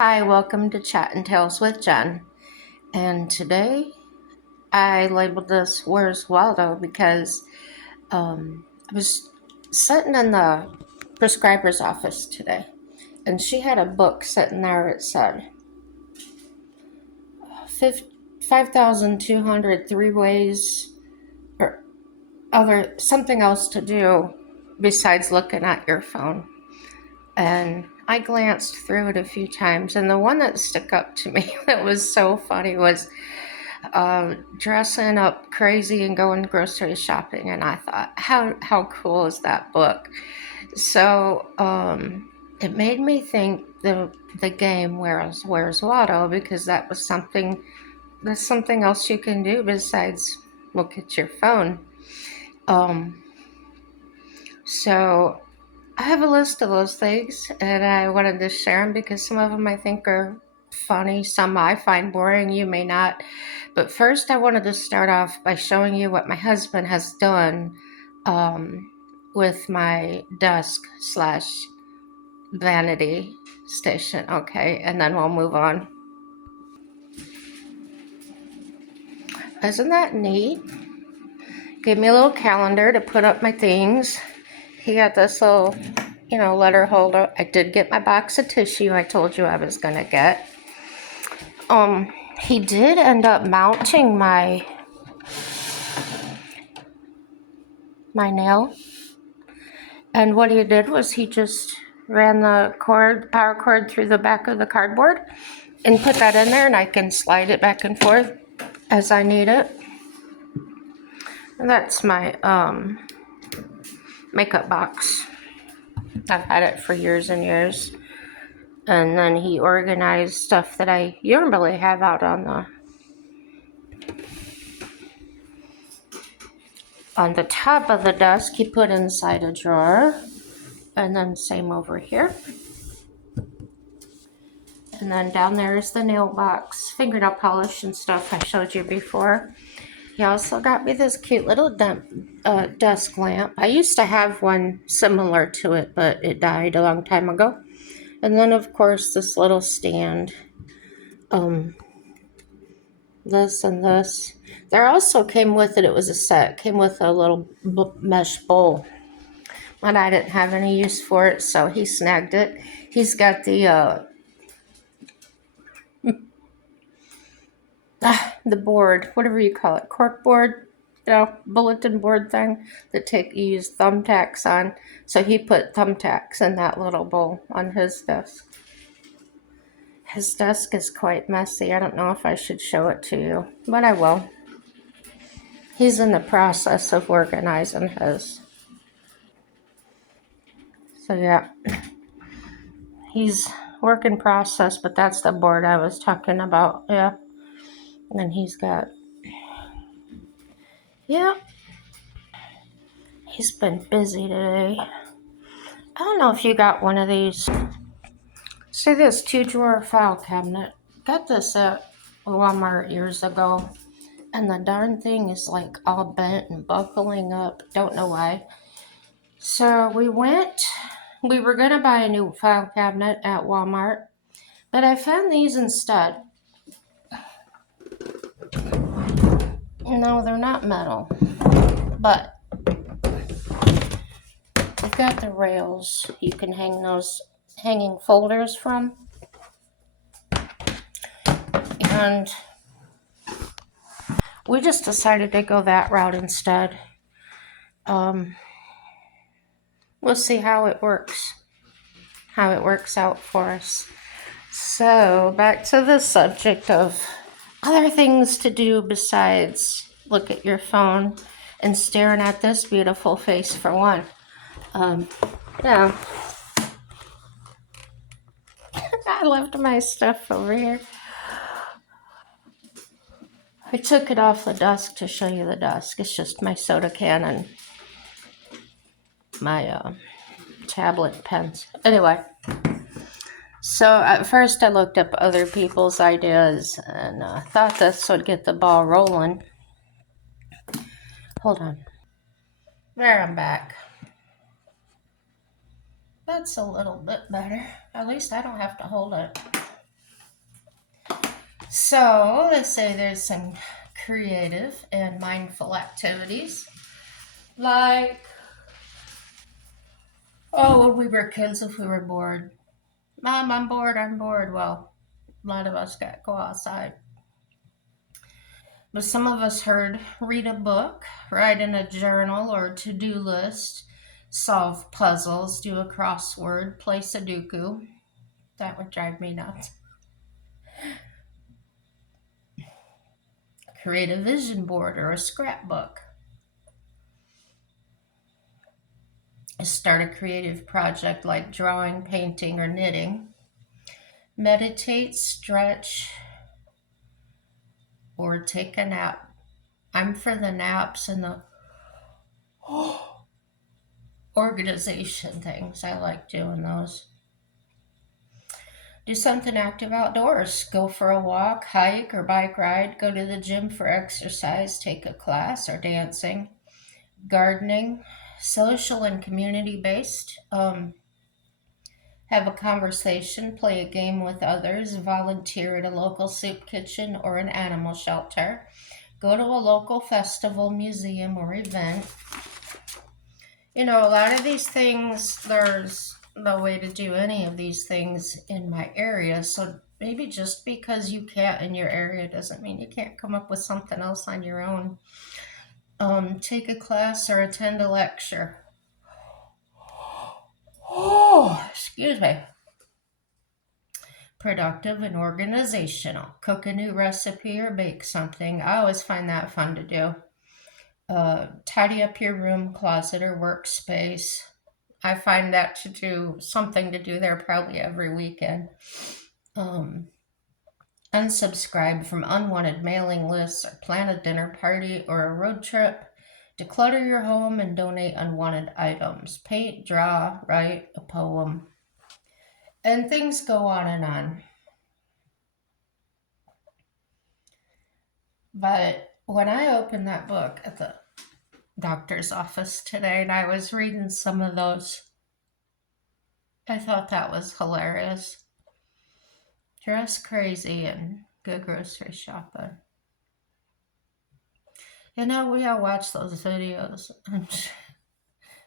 Hi, welcome to Chat and Tales with Jen. And today I labeled this Where's Waldo because I was sitting in the prescriber's office today and she had a book sitting there. It said 5,203 ways or other something else to do besides looking at your phone. And I glanced through it a few times, and the one that stuck up to me that was so funny was dressing up crazy and going grocery shopping. And I thought, how cool is that book? So it made me think the game Where's Waldo, because that's something else you can do besides look at your phone. Um, so I have a list of those things, and I wanted to share them because some of them I think are funny, some I find boring, you may not. But first, I wanted to start off by showing you what my husband has done with my desk slash vanity station. Okay, and then we'll move on. Isn't that neat? Gave me a little calendar to put up my things. He got this little, letter holder. I did get my box of tissue I told you I was gonna get. He did end up mounting my nail, and what he did was he just ran the power cord through the back of the cardboard and put that in there, and I can slide it back and forth as I need it. And that's my makeup box. I've had it for years and years. And then he organized stuff that I normally have out on the top of the desk. He put inside a drawer, and then same over here. And then down there is the nail box, fingernail polish and stuff I showed you before. He also got me this cute little desk lamp. I used to have one similar to it, but it died a long time ago. And then, of course, this little stand. This and this. There also came with it was a set. Came with a little mesh bowl. But I didn't have any use for it, so he snagged it. He's got the board, whatever you call it, cork board, bulletin board thing that you use thumbtacks on. So he put thumbtacks in that little bowl on his desk. His desk is quite messy. I don't know if I should show it to you, but I will. He's in the process of organizing his. So yeah, he's work in process, but that's the board I was talking about. Yeah. And then he's got, yeah, he's been busy today. I don't know if you got one of these. See this 2-drawer file cabinet. Got this at Walmart years ago. And the darn thing is like all bent and buckling up. Don't know why. So we were going to buy a new file cabinet at Walmart. But I found these instead. No, they're not metal. But we've got the rails. You can hang those hanging folders from. And we just decided to go that route instead. We'll see how it works out for us. So back to the subject of other things to do besides look at your phone and staring at this beautiful face for one. Yeah. I left my stuff over here. I took it off the desk to show you the desk. It's just my soda can and my tablet pens. Anyway, so at first I looked up other people's ideas and thought this would get the ball rolling. Hold on. There, I'm back. That's a little bit better. At least I don't have to hold it. So they say there's some creative and mindful activities like, oh, when we were kids, if we were bored, Mom, I'm bored, I'm bored. Well, a lot of us got to go outside. But some of us heard read a book, write in a journal or to do list, solve puzzles, do a crossword, play Sudoku. That would drive me nuts. Create a vision board or a scrapbook. Start a creative project like drawing, painting, or knitting. Meditate, stretch, or take a nap. I'm for the naps and the organization things. I like doing those. Do something active outdoors. Go for a walk, hike, or bike ride. Go to the gym for exercise. Take a class or dancing. Gardening. Social and community based. Have a conversation. Play a game with others. Volunteer at a local soup kitchen or an animal shelter. Go to a local festival, museum, or event. You know, a lot of these things, there's no way to do any of these things in my area. So maybe just because you can't in your area doesn't mean you can't come up with something else on your own. Take a class or attend a lecture. Oh, excuse me. Productive and organizational. Cook a new recipe or bake something. I always find that fun to do. Tidy up your room, closet, or workspace. I find that to do something to do there probably every weekend. Unsubscribe from unwanted mailing lists or plan a dinner party or a road trip. Declutter your home and donate unwanted items. Paint, draw, write a poem. And things go on and on. But when I opened that book at the doctor's office today and I was reading some of those, I thought that was hilarious. Dress crazy and go grocery shopping. You know, we all watch those videos.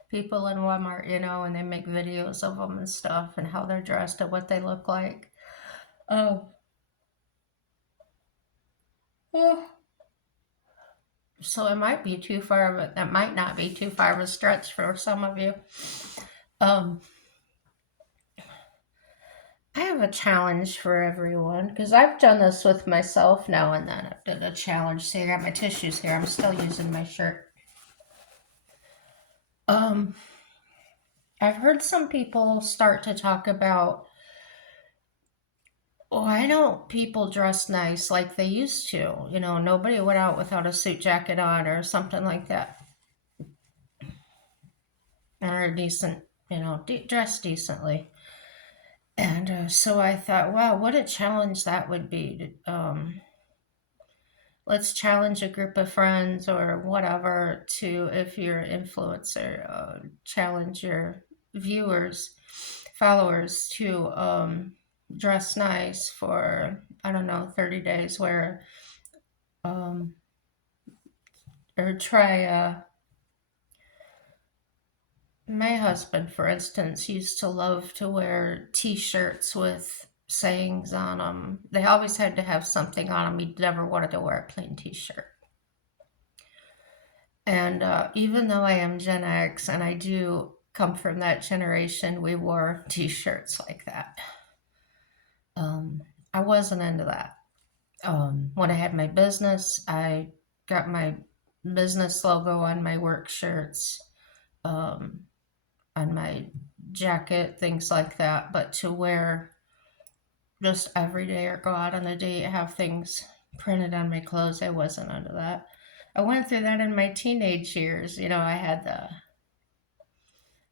People in Walmart, you know, and they make videos of them and stuff and how they're dressed and what they look like. Oh, oh. So it might be too far, but that might not be too far of a stretch for some of you. I have a challenge for everyone because I've done this with myself now and then. I've done a challenge. See, I got my tissues here. I'm still using my shirt. I've heard some people start to talk about why don't people dress nice like they used to? You know, nobody went out without a suit jacket on or something like that. Or a decent, you know, dress decently. And so I thought, wow, what a challenge that would be. Let's challenge a group of friends or whatever to, if you're an influencer, challenge your viewers, followers to dress nice for, I don't know, 30 days, where or try my husband, for instance, used to love to wear t-shirts with sayings on them. They always had to have something on them. He never wanted to wear a plain t-shirt. And even though I am Gen X and I do come from that generation, we wore t-shirts like that. I wasn't into that. When I had my business, I got my business logo on my work shirts, on my jacket, things like that. But to wear just every day or go out on a date, have things printed on my clothes, I wasn't into that. I went through that in my teenage years. You know, I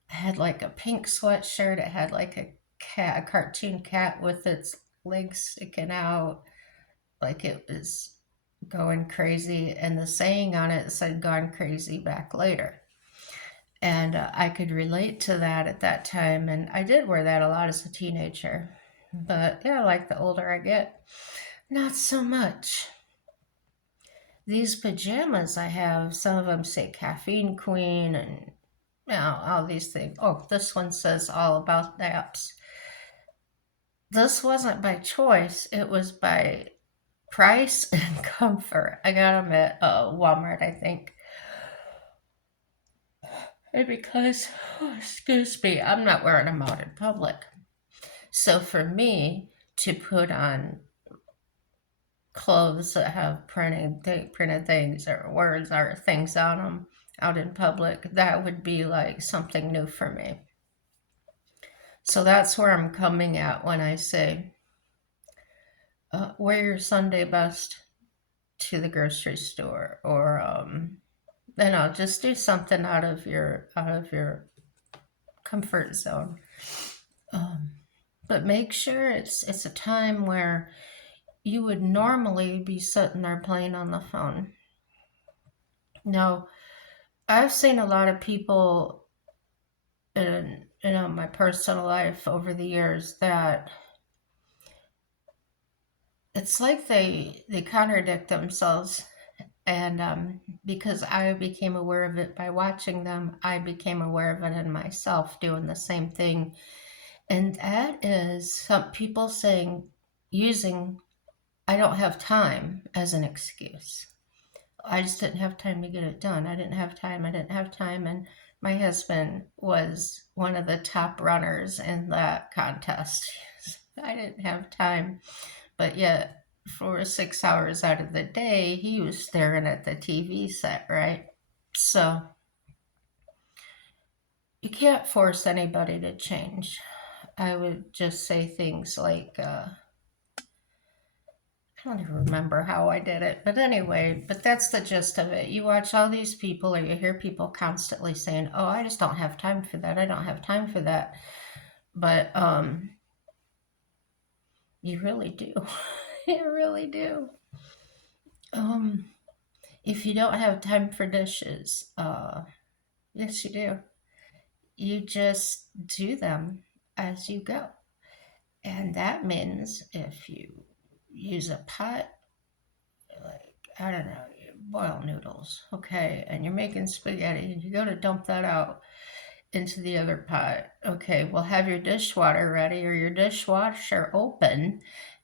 had like a pink sweatshirt. It had like a cat, a cartoon cat with its legs sticking out, like it was going crazy. And the saying on it said, "Gone crazy, back later." And I could relate to that at that time. And I did wear that a lot as a teenager. But yeah, like the older I get, Not so much. These pajamas I have, some of them say Caffeine Queen and all these things. Oh, this one says all about naps. This wasn't by choice, it was by price and comfort. I got them at Walmart, I think. And because, oh, excuse me, I'm not wearing them out in public. So for me to put on clothes that have printed things or words or things on them out in public, that would be like something new for me. So that's where I'm coming at when I say, wear your Sunday best to the grocery store, or just do something out of your comfort zone. Um, but make sure it's a time where you would normally be sitting there playing on the phone. Now, I've seen a lot of people in my personal life over the years that it's like they contradict themselves. And because I became aware of it by watching them, I became aware of it in myself doing the same thing. And that is some people saying, using I don't have time as an excuse. I just didn't have time to get it done. I didn't have time. I didn't have time. And my husband was one of the top runners in that contest. I didn't have time. But yet, for 6 hours out of the day, he was staring at the TV set, right? So you can't force anybody to change. I would just say things like, I don't even remember how I did it. But anyway, that's the gist of it. You watch all these people, or you hear people constantly saying, oh, I just don't have time for that. I don't have time for that. But you really do. You really do. Um, if you don't have time for dishes, yes, you do. You just do them as you go. And that means if you use a pot, like, I don't know, you boil noodles, okay, and you're making spaghetti, and you go to dump that out into the other pot, okay, well, have your dishwater ready or your dishwasher open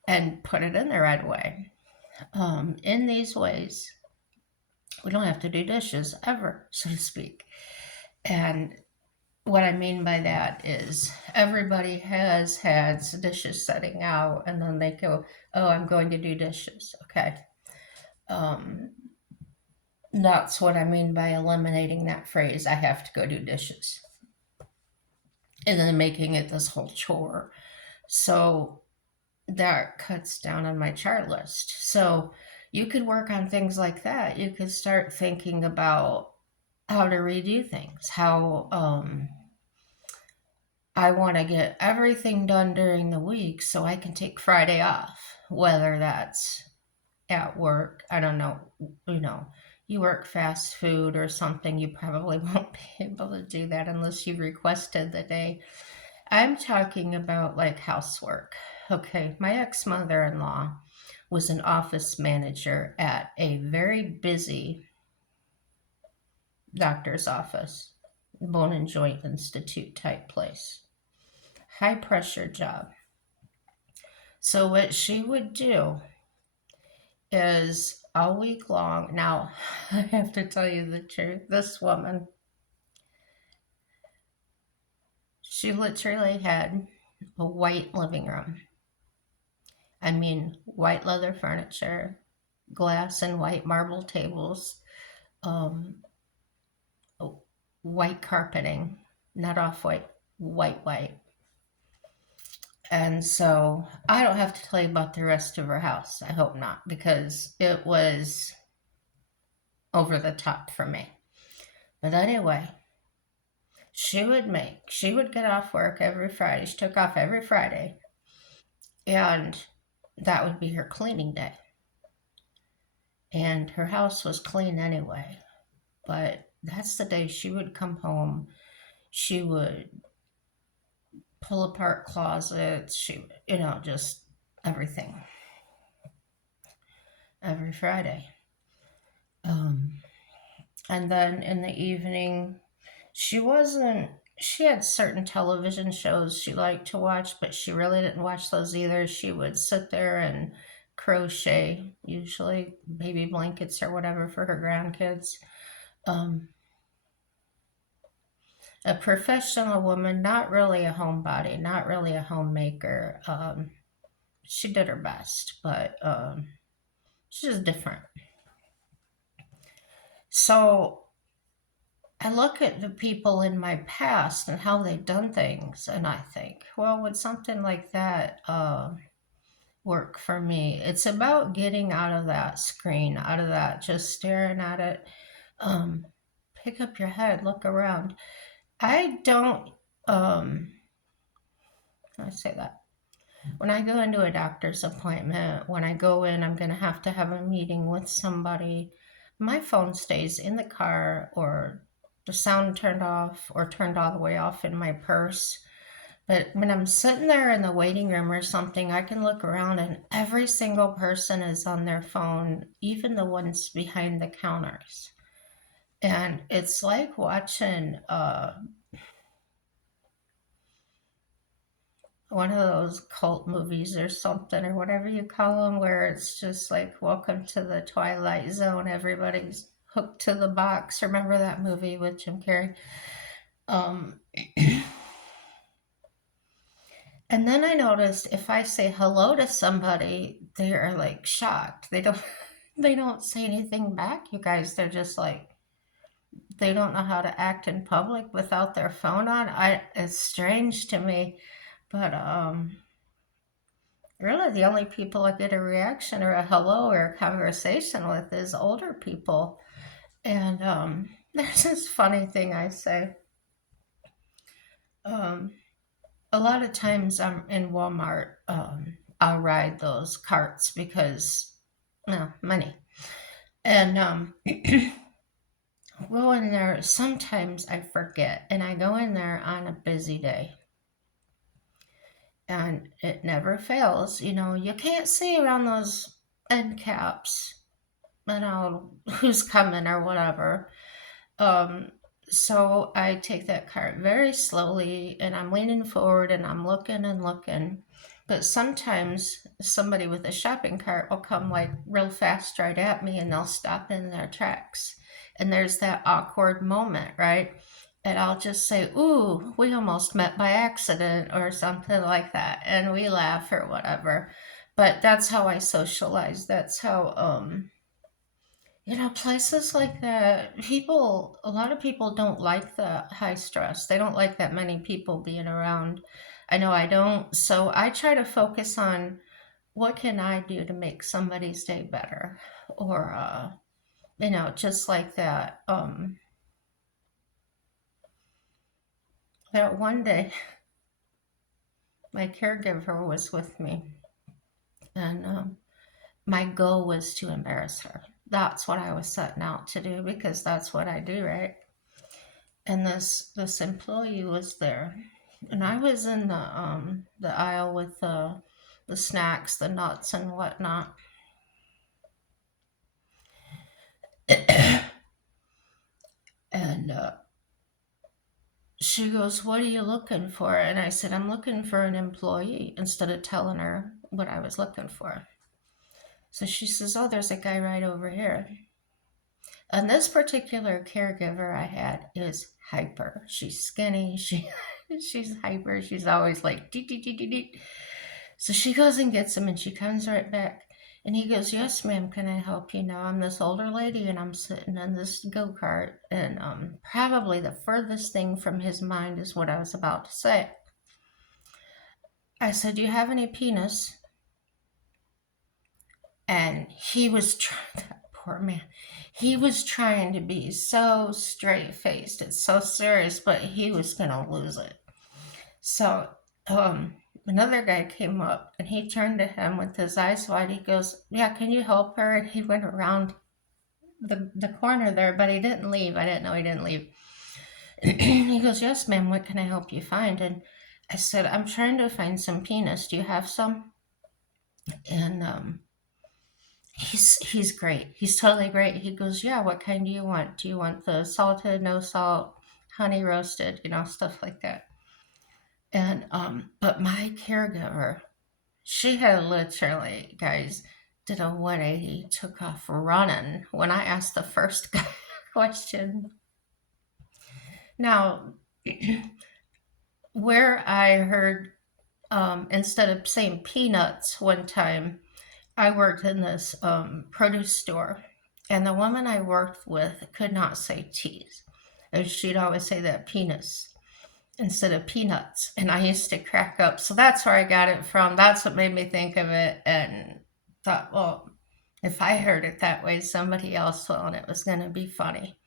and put it in there right away. In these ways, we don't have to do dishes ever, so to speak. And what I mean by that is everybody has had dishes setting out, and then they go, oh, I'm going to do dishes. Okay. Um, that's what I mean by eliminating that phrase, I have to go do dishes. And then making it this whole chore. So that cuts down on my chart list. So you could work on things like that. You could start thinking about how to redo things, how I want to get everything done during the week so I can take Friday off, whether that's at work. I don't know, you know, you work fast food or something, you probably won't be able to do that unless you requested the day. I'm talking about like housework. Okay, my ex mother in law was an office manager at a very busy doctor's office, Bone and Joint Institute type place. High pressure job. So, what she would do is all week long. Now, I have to tell you the truth. This woman, she literally had a white living room. I mean, white leather furniture, glass and white marble tables, um, white carpeting, not off white, white. And so I don't have to tell you about the rest of her house. I hope not, because it was over the top for me. But anyway, she would get off work every Friday. She took off every Friday, and that would be her cleaning day. And her house was clean anyway, but that's the day she would come home. She would pull apart closets, just everything. every Friday. Um, and then in the evening, she wasn't, she had certain television shows she liked to watch, but she really didn't watch those either. She would sit there and crochet, usually baby blankets or whatever for her grandkids. Um, a professional woman, not really a homebody, not really a homemaker. She did her best, but she's just different. So I look at the people in my past and how they've done things, and I think, well, would something like that work for me? It's about getting out of that screen, out of that just staring at it. Um, Pick up your head, look around. I don't, I say that. When I go into a doctor's appointment, when I go in, I'm going to have a meeting with somebody. My phone stays in the car or the sound turned off or turned all the way off in my purse. But when I'm sitting there in the waiting room or something, I can look around and every single person is on their phone, even the ones behind the counters. And it's like watching one of those cult movies or something or whatever you call them, where it's just like welcome to the Twilight Zone. Everybody's hooked to the box. Remember that movie with Jim Carrey? Um, and then I noticed if I say hello to somebody, they are like shocked. They don't say anything back, you guys. They're just like they don't know how to act in public without their phone on. It's strange to me, but really, the only people I get a reaction or a hello or a conversation with is older people. And there's this funny thing I say. Um, a lot of times I'm in Walmart, I'll ride those carts because, well, money. And go in there, sometimes I forget, and I go in there on a busy day. And it never fails. You know, you can't see around those end caps who's coming or whatever. Um, so I take that cart very slowly and I'm leaning forward and I'm looking and looking. But sometimes somebody with a shopping cart will come like real fast right at me and they'll stop in their tracks. And there's that awkward moment, right? And I'll just say, "Ooh, we almost met by accident," or something like that. And we laugh or whatever. But that's how I socialize. That's how, places like that, a lot of people don't like the high stress. They don't like that many people being around. I know I don't. So I try to focus on what can I do to make somebody's day better? Or, just like that. That one day, my caregiver was with me, and my goal was to embarrass her. That's what I was setting out to do because that's what I do, right? And this employee was there, and I was in the aisle with the snacks, the nuts, and whatnot. And she goes, "What are you looking for?" And I said, "I'm looking for an employee," instead of telling her what I was looking for. So she says, "Oh, there's a guy right over here." And this particular caregiver I had is hyper. She's skinny. She's hyper. She's always like dee dee dee dee dee. So she goes and gets him, and she comes right back. And he goes, "Yes, ma'am. Can I help you?" Now I'm this older lady, and I'm sitting in this go kart, and probably the furthest thing from his mind is what I was about to say. I said, "Do you have any penis?" And he was trying. Poor man. He was trying to be so straight faced. It's so serious, but he was gonna lose it. So another guy came up and he turned to him with his eyes wide. He goes, "Yeah, can you help her?" And he went around the corner there, but he didn't leave. I didn't know he didn't leave. He goes, "Yes, ma'am, what can I help you find?" And I said, "I'm trying to find some penis. Do you have some?" And He's great. He's totally great. He goes, yeah. What kind do you want? Do you want the salted, no salt, honey roasted? Stuff like that. And but my caregiver, she had literally, guys, did a 180, took off running when I asked the first question. Now, where I heard instead of saying peanuts one time, I worked in this produce store, and the woman I worked with could not say cheese. And she'd always say that penis instead of peanuts. And I used to crack up. So that's where I got it from. That's what made me think of it and thought, well, if I heard it that way, somebody else will, and it was going to be funny.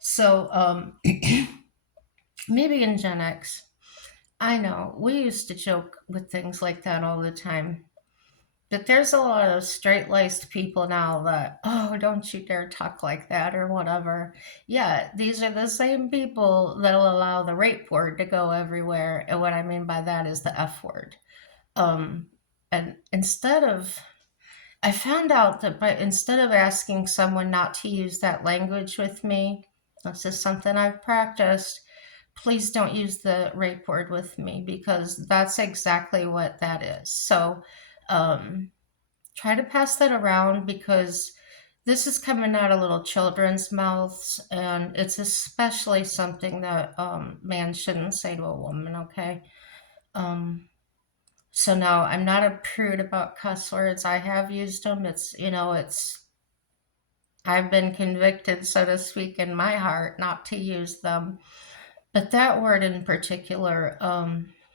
So maybe in Gen X, I know we used to joke with things like that all the time. But there's a lot of straight laced people now that, oh, don't you dare talk like that or whatever. Yeah, these are the same people that'll allow the rape word to go everywhere. And what I mean by that is the F word. Um, and I found out that instead of asking someone not to use that language with me, this is something I've practiced. Please don't use the rape word with me because that's exactly what that is. So, um, try to pass that around because this is coming out of little children's mouths, and it's especially something that man shouldn't say to a woman. Okay, um, so no, I'm not a prude about cuss words. I have used them. It's I've been convicted, so to speak, in my heart not to use them. But that word in particular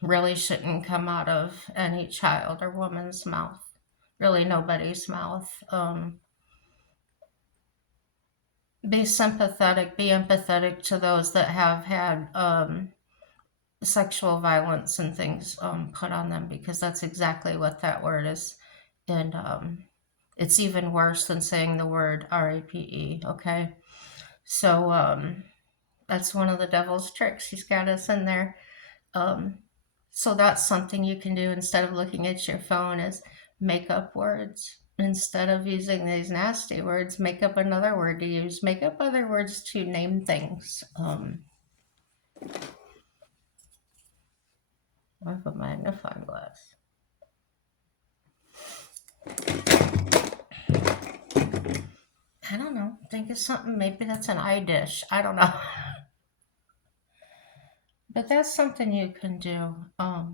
really shouldn't come out of any child or woman's mouth. Really, nobody's mouth. Be sympathetic, be empathetic to those that have had sexual violence and things put on them because that's exactly what that word is. And it's even worse than saying the word RAPE, okay? So that's one of the devil's tricks. He's got us in there. Um, so that's something you can do instead of looking at your phone is make up words. Instead of using these nasty words, make up another word to use. Make up other words to name things. I have a magnifying glass. I don't know. Think of something. Maybe that's an eye dish. I don't know. But that's something you can do. I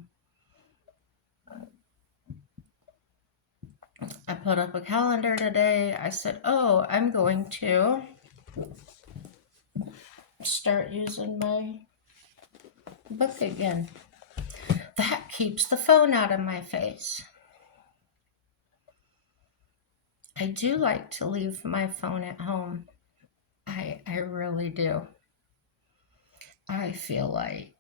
put up a calendar today. I said, oh, I'm going to start using my book again. That keeps the phone out of my face. I do like to leave my phone at home. I really do. I feel like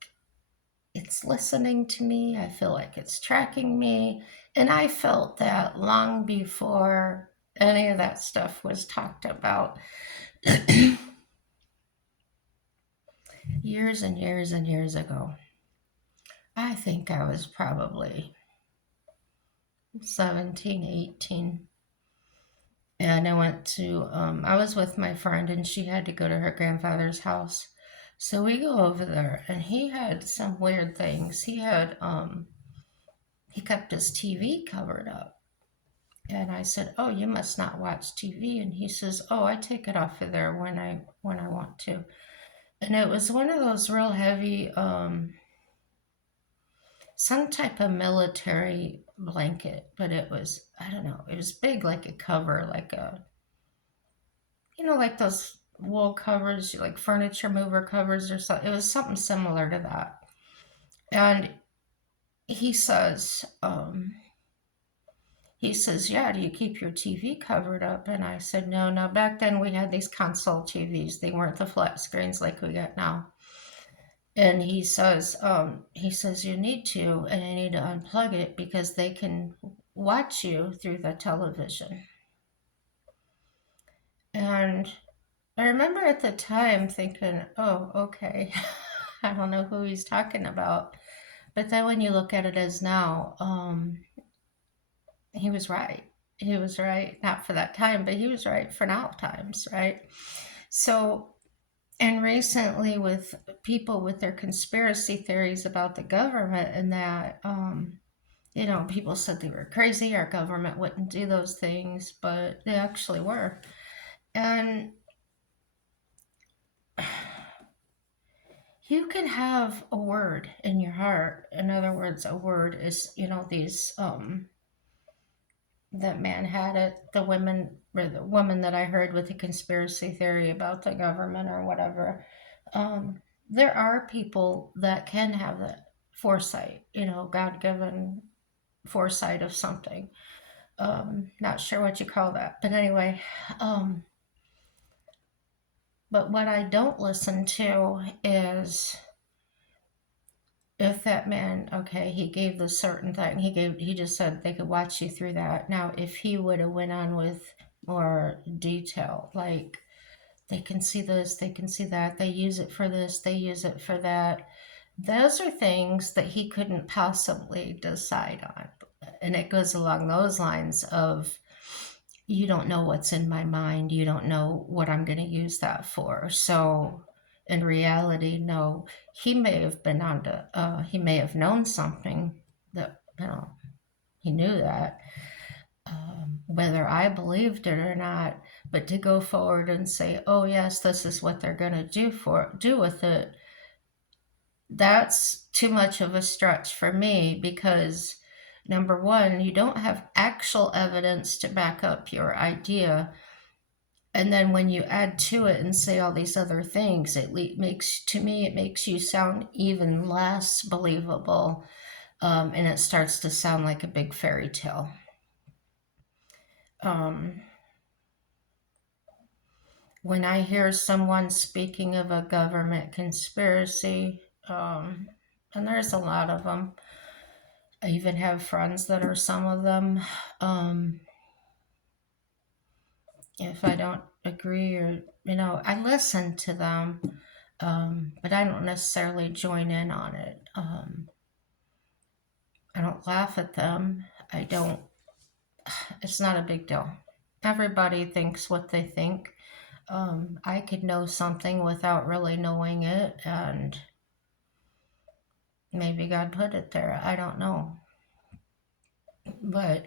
it's listening to me. I feel like it's tracking me. And I felt that long before any of that stuff was talked about. Years and years and years ago. I think I was probably 17, 18. And I was with my friend and she had to go to her grandfather's house. So we go over there and he had some weird things. He kept his TV covered up. And I said, oh, you must not watch TV. And he says, oh, I take it off of there when I want to. And it was one of those real heavy, some type of military blanket, but it was, I don't know, it was big like a cover, like those wool covers, like furniture mover covers or something. It was something similar to that. And he says, yeah, do you keep your TV covered up? And I said, no, no. Back then we had these console TVs. They weren't the flat screens like we got now. And he says, you need to, and you need to unplug it because they can watch you through the television. And I remember at the time thinking, oh, okay, I don't know who he's talking about. But then when you look at it as now, he was right. He was right, not for that time, but he was right for now times, right? So, and recently with people with their conspiracy theories about the government and that, people said they were crazy, our government wouldn't do those things, but they actually were. And you can have a word in your heart. In other words, a word is, these that man had it, the women or the woman that I heard with the conspiracy theory about the government or whatever. Um, there are people that can have that foresight, God given foresight of something. Not sure what you call that, but anyway. Um, but what I don't listen to is if that man, okay, he gave the certain thing, he just said they could watch you through that. Now, if he would have went on with more detail, like they can see this, they can see that, they use it for this, they use it for that. Those are things that he couldn't possibly decide on. And it goes along those lines of, you don't know what's in my mind, you don't know what I'm going to use that for. So in reality, no, he may have been on to, he may have known something that, he knew that, whether I believed it or not, but to go forward and say, oh yes, this is what they're going to do with it, that's too much of a stretch for me because number one, you don't have actual evidence to back up your idea. And then when you add to it and say all these other things, it makes you sound even less believable, and it starts to sound like a big fairy tale. Um, when I hear someone speaking of a government conspiracy, and there's a lot of them, I even have friends that are some of them. Um, if I don't agree or, I listen to them, but I don't necessarily join in on it. I don't laugh at them. I don't, it's not a big deal. Everybody thinks what they think. I could know something without really knowing it, and maybe God put it there. I don't know. But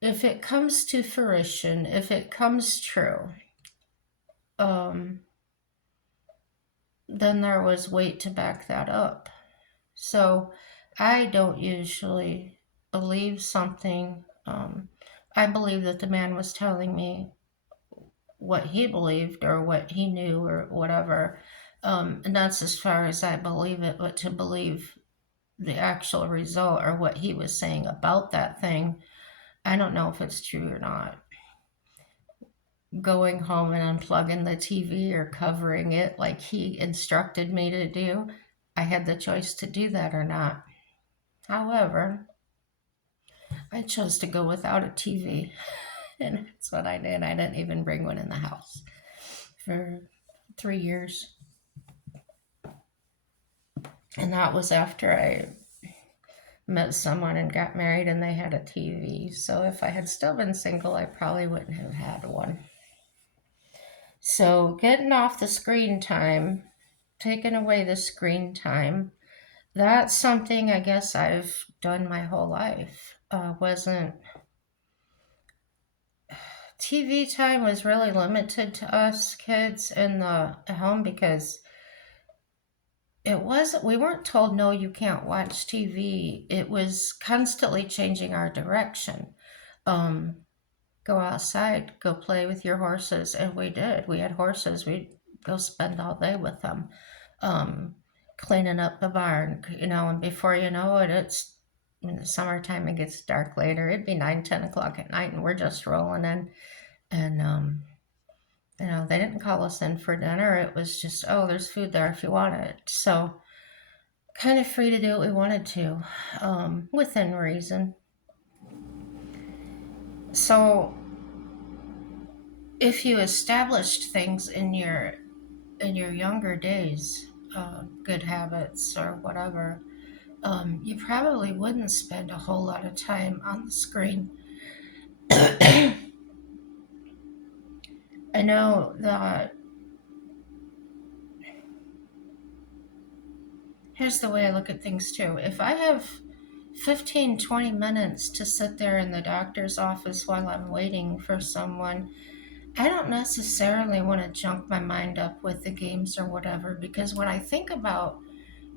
if it comes to fruition, if it comes true, um, then there was weight to back that up. So I don't usually believe something. I believe that the man was telling me what he believed or what he knew or whatever. And that's as far as I believe it, but to believe the actual result or what he was saying about that thing, I don't know if it's true or not. Going home and unplugging the TV or covering it like he instructed me to do, I had the choice to do that or not. However, I chose to go without a TV, and that's what I did. I didn't even bring one in the house for 3 years. And that was after I met someone and got married and they had a TV. So if I had still been single, I probably wouldn't have had one. So getting off the screen time, taking away the screen time, that's something I guess I've done my whole life. Wasn't TV time was really limited to us kids in the home because we weren't told no, you can't watch TV. It was constantly changing our direction. um, Go outside, go play with your horses. And we did. We had horses. We'd go spend all day with them, um, cleaning up the barn, and before you know it, it's in the summertime, it gets dark later. It'd be 9, 10 o'clock at night, and we're just rolling in. And, they didn't call us in for dinner. It was just, oh, there's food there if you want it. So, kind of free to do what we wanted to, within reason. So, if you established things in your younger days, good habits or whatever, you probably wouldn't spend a whole lot of time on the screen. I know that here's the way I look at things too. If I have 15, 20 minutes to sit there in the doctor's office while I'm waiting for someone, I don't necessarily want to junk my mind up with the games or whatever, because when I think about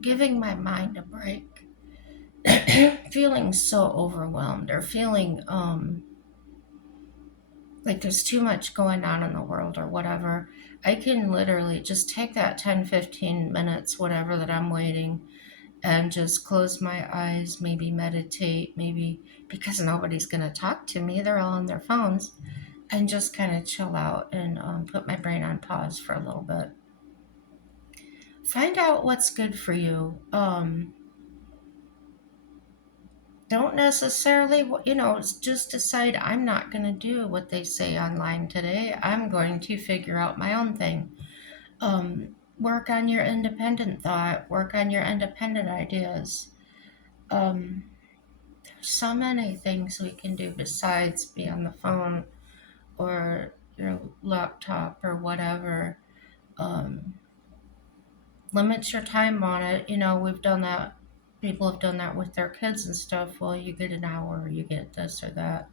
giving my mind a break, feeling so overwhelmed or feeling like there's too much going on in the world or whatever, I can literally just take that 10, 15 minutes, whatever that I'm waiting, and just close my eyes, maybe meditate, maybe because nobody's going to talk to me, they're all on their phones, and just kind of chill out and put my brain on pause for a little bit. Find out what's good for you. Don't necessarily, just decide I'm not going to do what they say online today. I'm going to figure out my own thing. Work on your independent thought, work on your independent ideas. Um, there's so many things we can do besides be on the phone or your laptop or whatever. Um, Limit your time on it. We've done that. People have done that with their kids and stuff. Well, you get an hour, or you get this or that.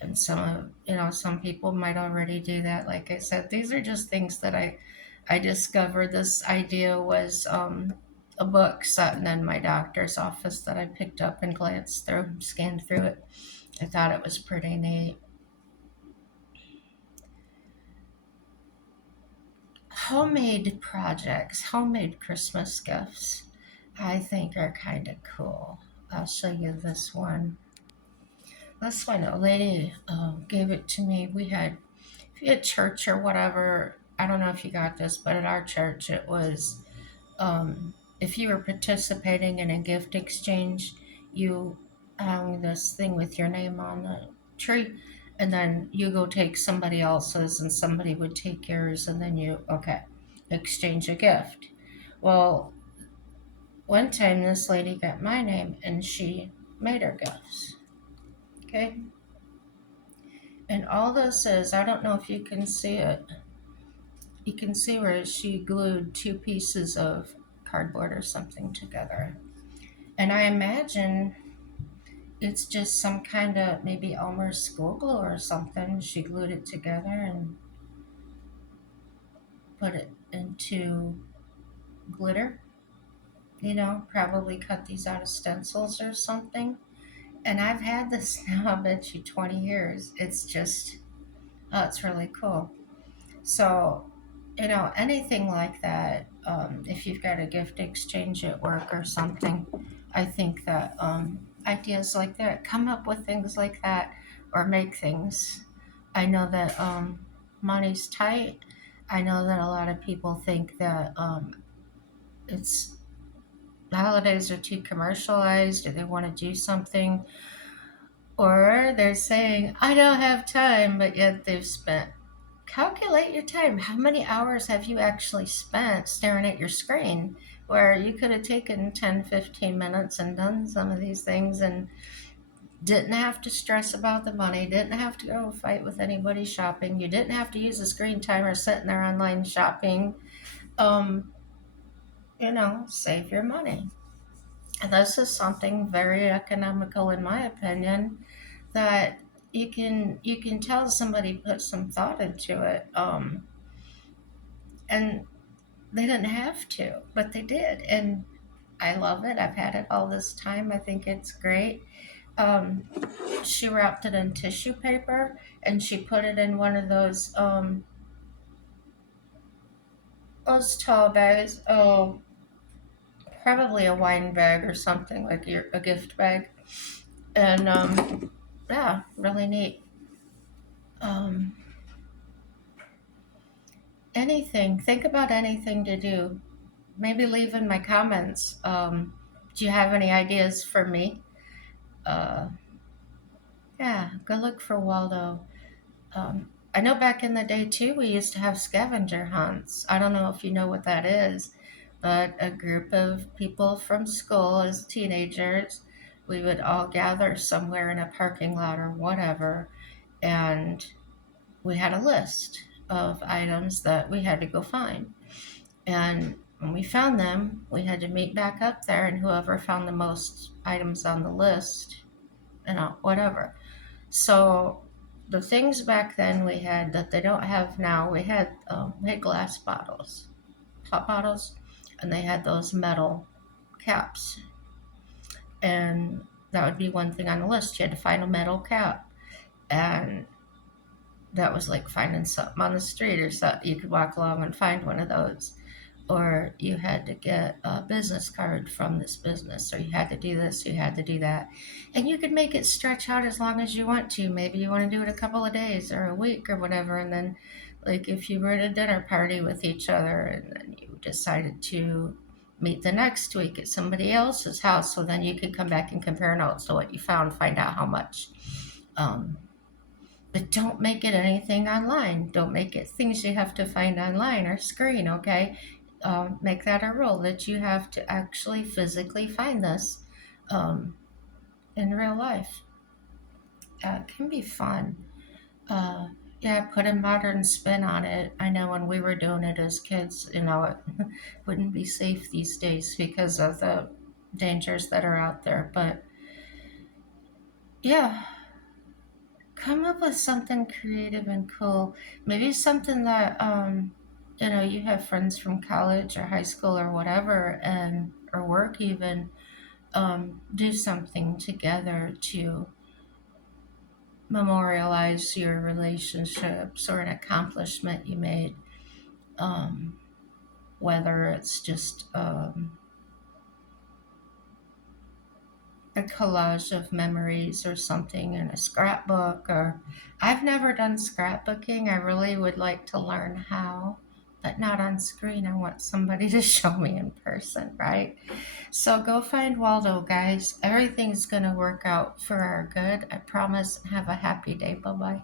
And some people might already do that. Like I said, these are just things that I discovered. This idea was a book sitting in my doctor's office that I picked up and glanced through, scanned through it. I thought it was pretty neat. Homemade projects, homemade Christmas gifts, I think are kind of cool. I'll show you this one. This one, a lady gave it to me. If you had church or whatever, I don't know if you got this, but at our church, it was if you were participating in a gift exchange, you hung this thing with your name on the tree, and then you go take somebody else's, and somebody would take yours, and then okay, exchange a gift. Well, one time this lady got my name, and she made her gifts. Okay, and all this is, I don't know if you can see it. You can see where she glued two pieces of cardboard or something together. And I imagine it's just some kind of maybe Elmer's school glue or something. She glued it together and put it into glitter. Probably cut these out of stencils or something. And I've had this now, I bet you 20 years. It's just, oh, it's really cool. So, anything like that, if you've got a gift exchange at work or something, I think that ideas like that, come up with things like that or make things. I know that money's tight. I know that a lot of people think that it's the holidays are too commercialized or they want to do something, or they're saying, I don't have time, but yet they've spent. Calculate your time. How many hours have you actually spent staring at your screen where you could have taken 10, 15 minutes and done some of these things and didn't have to stress about the money, didn't have to go fight with anybody shopping, you didn't have to use a screen timer sitting there online shopping. Um, Save your money. And this is something very economical in my opinion that you can tell somebody put some thought into it. And they didn't have to, but they did. And I love it. I've had it all this time. I think it's great. Um, she wrapped it in tissue paper and she put it in one of those tall bags. Oh, probably a wine bag or something like a gift bag. And yeah, really neat. Um, Anything. Think about anything to do. Maybe leave in my comments. Do you have any ideas for me? Uh, yeah, go look for Waldo. I know back in the day too, we used to have scavenger hunts. I don't know if you know what that is, but a group of people from school as teenagers, we would all gather somewhere in a parking lot or whatever, and we had a list of items that we had to go find. And when we found them, we had to meet back up there, and whoever found the most items on the list, whatever. So the things back then we had that they don't have now, we had glass bottles, pop bottles, and they had those metal caps. And that would be one thing on the list. You had to find a metal cap. And that was like finding something on the street or something. You could walk along and find one of those. Or you had to get a business card from this business, or you had to do this, you had to do that. And you could make it stretch out as long as you want to. Maybe you want to do it a couple of days or a week or whatever. And then, like, if you were at a dinner party with each other and then you decided to meet the next week at somebody else's house, so then you could come back and compare notes to what you found, find out how much. Um, but don't make it anything online. Don't make it things you have to find online or screen, okay? Make that a rule that you have to actually physically find this um, in real life. It can be fun. Uh, yeah, put a modern spin on it. I know when we were doing it as kids, it wouldn't be safe these days because of the dangers that are out there. But yeah, come up with something creative and cool. Maybe something that you have friends from college or high school or whatever, and or work even, do something together to memorialize your relationships or an accomplishment you made. Um, whether it's just a collage of memories or something in a scrapbook, or I've never done scrapbooking. I really would like to learn how, but not on screen. I want somebody to show me in person, right? So go find Waldo, guys. Everything's going to work out for our good. I promise. Have a happy day. Bye bye.